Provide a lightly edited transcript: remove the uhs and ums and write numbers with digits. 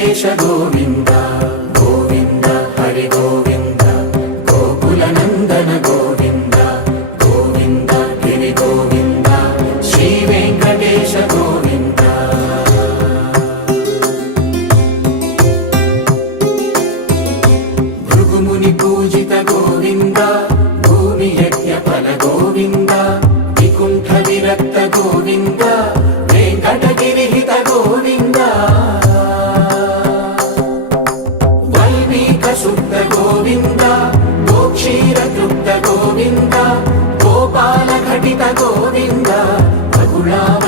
వెంకటేశ గోవింద గోవింద హరి గోవింద గోకుల నందన గోవింద గోవింద గిరి గోవింద శ్రీ వెంకటేశ గోవింద భృగుముని పూజిత గోవింద భూమి యజ్ఞ ఫల గోవింద వికుంఠ విరక్త గోవింద వెంకటగిరిహిత గోవింద వల్మీక శుద్ధ గోవింద గోక్షీర తృప్త గోవింద గోపాల ఘటిత గోవింద బహుళావ